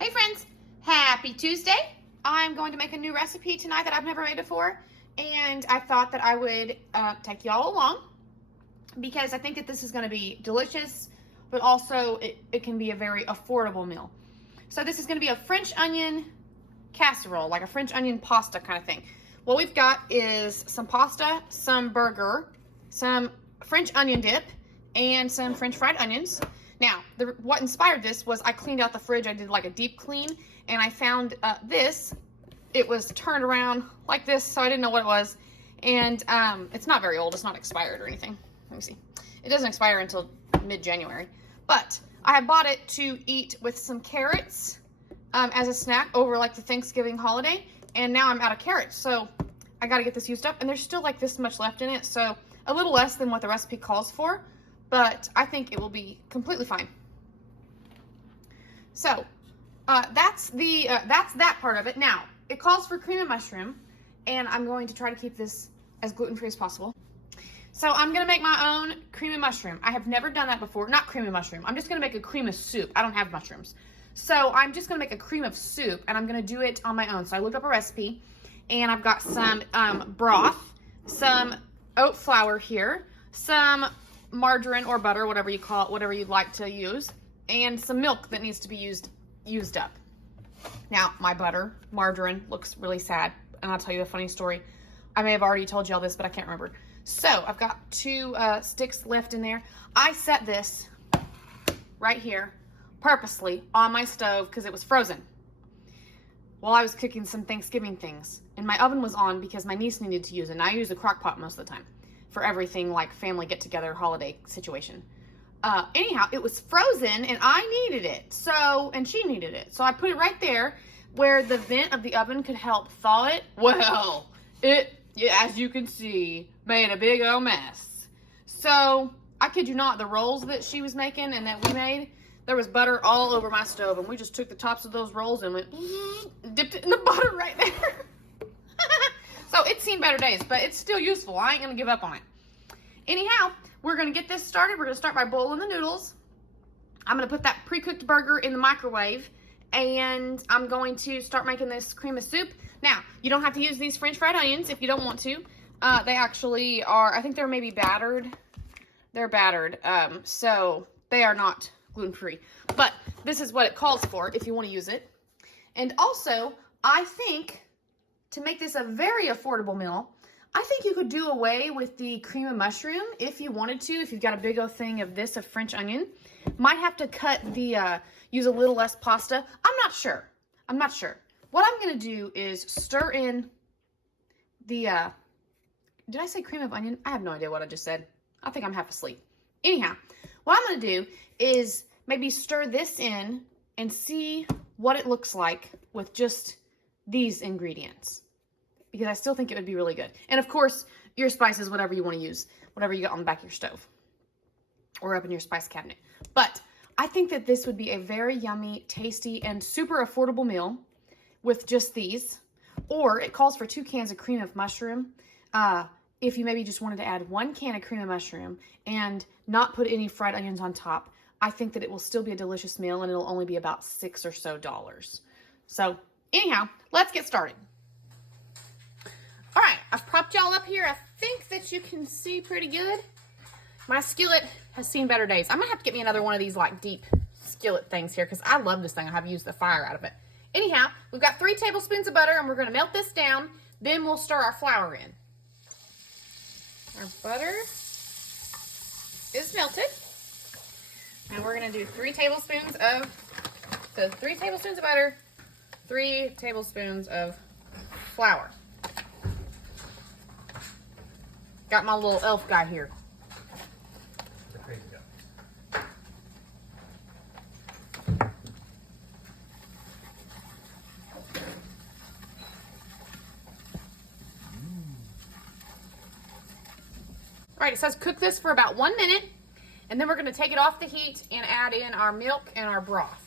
Hey friends, happy Tuesday. I'm going to make a new recipe tonight that I've never made before, and I thought that I would take y'all along because I think that this is going to be delicious, but also it can be a very affordable meal. So this is going to be a French onion casserole, like a French onion pasta kind of thing. What we've got is some pasta, some burger, some French onion dip, and some French fried onions. Now, what inspired this was I cleaned out the fridge. I did like a deep clean, and I found this. It was turned around like this, so I didn't know what it was. And it's not very old. It's not expired or anything. Let me see. It doesn't expire until mid-January. But I had bought it to eat with some carrots as a snack over like the Thanksgiving holiday. And now I'm out of carrots, so I got to get this used up. And there's still like this much left in it, so a little less than what the recipe calls for. But I think it will be completely fine. So that's that part of it. Now it calls for cream of mushroom, and I'm going to try to keep this as gluten-free as possible. So I'm gonna make my own cream of mushroom. I have never done that before. Not cream of mushroom. I'm just gonna make a cream of soup. I don't have mushrooms, so I'm just gonna make a cream of soup, and I'm gonna do it on my own. So I looked up a recipe, and I've got some broth, some oat flour here, some margarine or butter, whatever you call it, whatever you'd like to use, and some milk that needs to be used up. Now, my margarine looks really sad, and I'll tell you a funny story. I may have already told you all this, but I can't remember. So I've got two sticks left in there. I set this right here purposely on my stove because it was frozen while I was cooking some Thanksgiving things, and my oven was on because my niece needed to use it, and I use a crock pot most of the time for everything like family get-together holiday situation. Anyhow, it was frozen and I needed it, and she needed it. So I put it right there where the vent of the oven could help thaw it. Well, it, as you can see, made a big old mess. So I kid you not, the rolls that she was making and that we made, there was butter all over my stove, and we just took the tops of those rolls and went, dipped it in the butter right there. So it's seen better days, but it's still useful. I ain't gonna give up on it. Anyhow, we're gonna get this started. We're gonna start by boiling the noodles. I'm gonna put that pre-cooked burger in the microwave, and I'm going to start making this cream of soup. Now, you don't have to use these French fried onions if you don't want to. They actually are, I think they're maybe battered. They're battered, so they are not gluten-free. But this is what it calls for if you want to use it. And also, I think, to make this a very affordable meal, I think you could do away with the cream of mushroom if you wanted to, if you've got a big old thing of this, of French onion. Might have to use a little less pasta. I'm not sure. What I'm going to do is stir in the, did I say cream of onion? I have no idea what I just said. I think I'm half asleep. Anyhow, what I'm going to do is maybe stir this in and see what it looks like with just these ingredients, because I still think it would be really good. And of course, your spices, whatever you want to use, whatever you got on the back of your stove or up in your spice cabinet. But I think that this would be a very yummy, tasty, and super affordable meal with just these. Or it calls for 2 cans of cream of mushroom. If you maybe just wanted to add 1 can of cream of mushroom and not put any fried onions on top, I think that it will still be a delicious meal, and it'll only be about $6 or so. So anyhow, let's get started. All right, I've propped y'all up here. I think that you can see pretty good. My skillet has seen better days. I'm gonna have to get me another one of these like deep skillet things here, because I love this thing. I have used the fire out of it. Anyhow, we've got 3 tablespoons of butter, and we're gonna melt this down. Then we'll stir our flour in. Our butter is melted. And we're gonna do 3 tablespoons of butter, 3 tablespoons of flour. Got my little elf guy here. The crazy guy. All right, it says cook this for about 1 minute, and then we're gonna take it off the heat and add in our milk and our broth.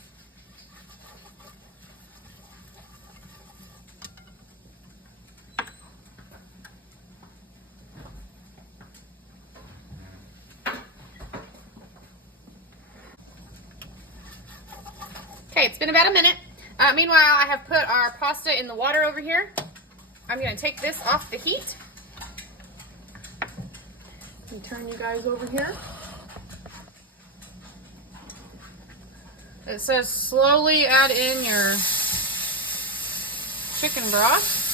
Okay, it's been about a minute. Meanwhile, I have put our pasta in the water over here. I'm gonna take this off the heat. Let me turn you guys over here. It says slowly add in your chicken broth.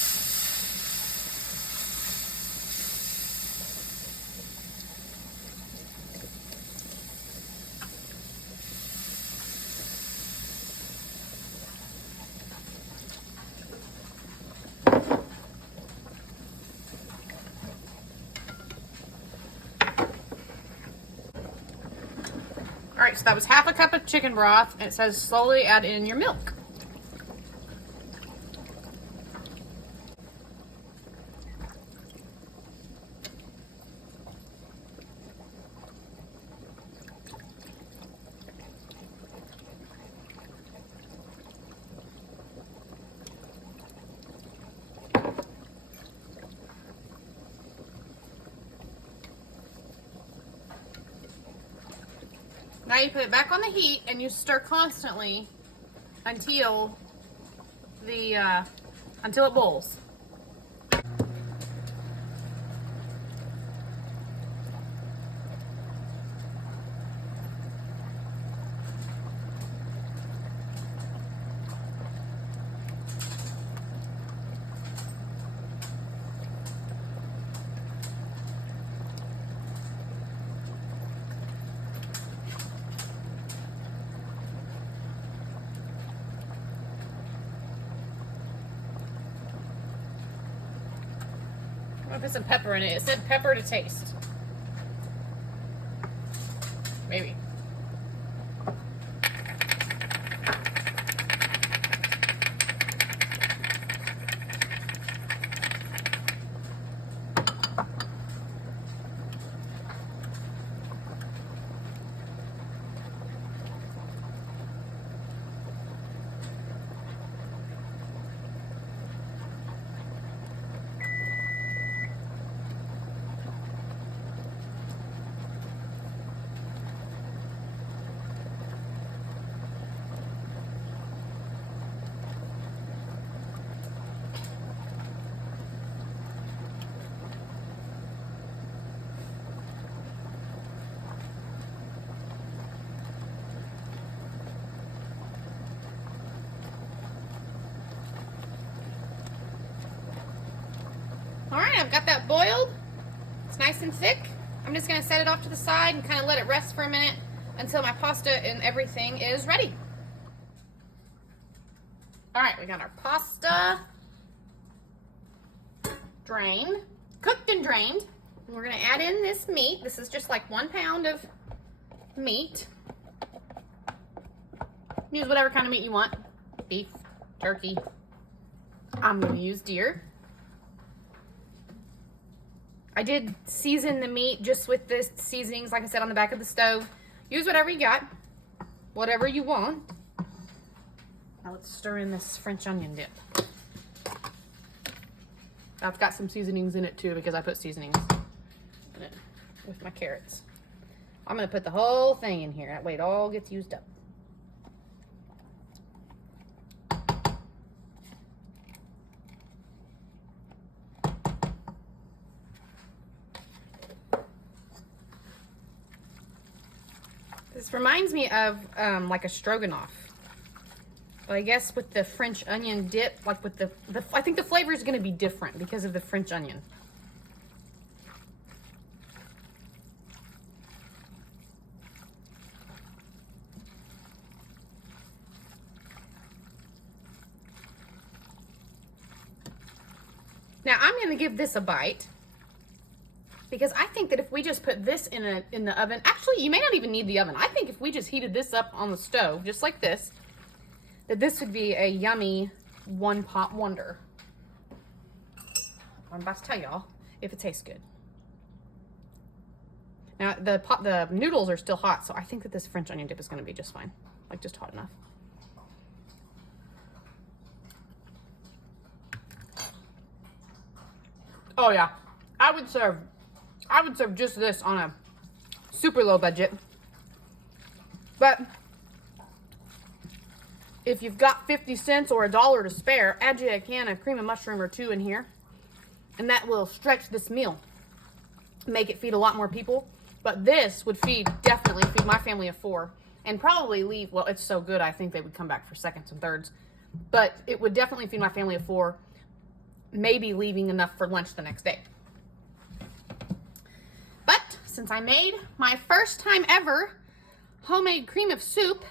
All right, so that was half a cup of chicken broth, and it says slowly add in your milk. Now you put it back on the heat and you stir constantly until it boils. I'm gonna put some pepper in it. It said pepper to taste. Maybe. All right, I've got that boiled. It's nice and thick. I'm just gonna set it off to the side and kind of let it rest for a minute until my pasta and everything is ready. All right, we got our pasta drained, cooked and drained. And we're gonna add in this meat. This is just like 1 pound of meat. Use whatever kind of meat you want. Beef, turkey. I'm gonna use deer. I did season the meat just with the seasonings, like I said, on the back of the stove. Use whatever you got, whatever you want. Now let's stir in this French onion dip. I've got some seasonings in it too because I put seasonings in it with my carrots. I'm gonna put the whole thing in here. That way it all gets used up. This reminds me of like a stroganoff. But I guess with the French onion dip, like with I think the flavor is going to be different because of the French onion. Now I'm going to give this a bite. Because I think that if we just put this in the oven, actually you may not even need the oven. I think if we just heated this up on the stove, just like this, that this would be a yummy one-pot wonder. I'm about to tell y'all if it tastes good. Now the noodles are still hot, so I think that this French onion dip is going to be just fine, like just hot enough. Oh yeah, I would serve just this on a super low budget. But if you've got 50 cents or $1 to spare, add you a can of cream of mushroom or 2 in here. And that will stretch this meal. Make it feed a lot more people. But this would definitely feed my family of 4. And probably leave, well, it's so good, I think they would come back for seconds and thirds. But it would definitely feed my family of 4. Maybe leaving enough for lunch the next day. But since I made my first time ever homemade cream of soup,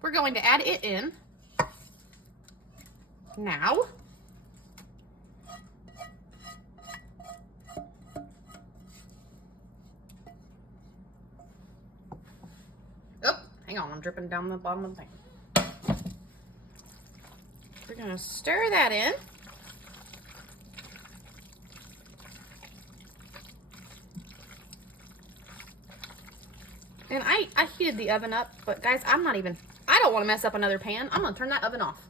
we're going to add it in now. Oh, hang on, I'm dripping down the bottom of the pan. We're gonna stir that in. And I heated the oven up, but guys, I don't want to mess up another pan. I'm gonna turn that oven off.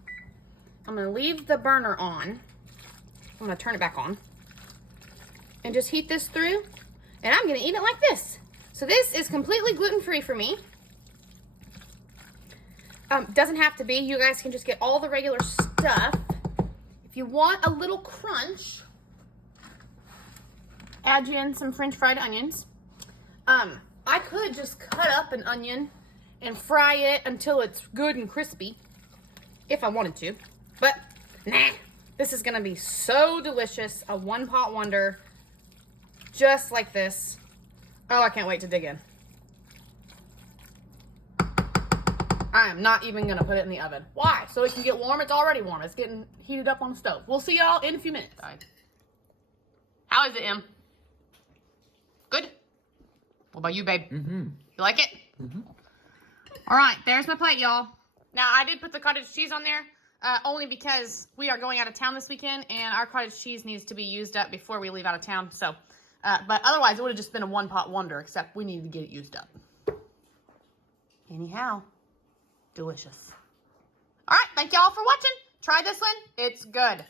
I'm gonna leave the burner on. I'm gonna turn it back on. And just heat this through. And I'm gonna eat it like this. So this is completely gluten-free for me. Doesn't have to be. You guys can just get all the regular stuff. If you want a little crunch, add in some French fried onions. I could just cut up an onion and fry it until it's good and crispy, if I wanted to. But, nah, this is gonna be so delicious. A one-pot wonder, just like this. Oh, I can't wait to dig in. I am not even gonna put it in the oven. Why? So it can get warm? It's already warm. It's getting heated up on the stove. We'll see y'all in a few minutes. How is it, Em? Good? What about you, babe? Mm-hmm. You like it? Mm-hmm. All right, there's my plate, y'all. Now, I did put the cottage cheese on there only because we are going out of town this weekend, and our cottage cheese needs to be used up before we leave out of town. So, but otherwise, it would have just been a one-pot wonder, except we needed to get it used up. Anyhow, delicious. All right, thank y'all for watching. Try this one. It's good.